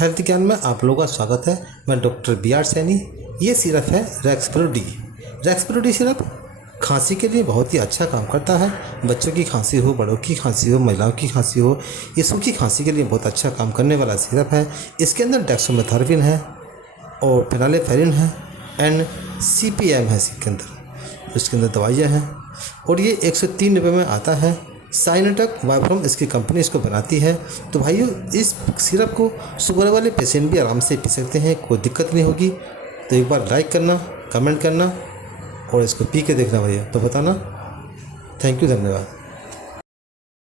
Health ज्ञान में आप लोगों का स्वागत है। मैं डॉक्टर बी आर सैनी। ये सिरप है रेक्सप्रो डी। रेक्सप्रो डी सिरप खांसी के लिए बहुत ही अच्छा काम करता है। बच्चों की खांसी हो, बड़ों की खांसी हो, महिलाओं की खांसी हो, ये सूखी खांसी के लिए बहुत अच्छा काम करने वाला सिरप है। इसके अंदर डेक्सोमेथार्जिन है और फेनालेफेरिन है एंड CPM है इसके अंदर। इसके अंदर दवाइयाँ हैं और ये 103 रुपये में आता है। साइनेटक वाइफ्रॉम इसकी कंपनी इसको बनाती है। तो भाइयों, इस सिरप को शुगर वाले पेशेंट भी आराम से पी सकते हैं, कोई दिक्कत नहीं होगी। तो एक बार लाइक करना, कमेंट करना और इसको पी के देखना भैया, तो बताना। थैंक यू, धन्यवाद।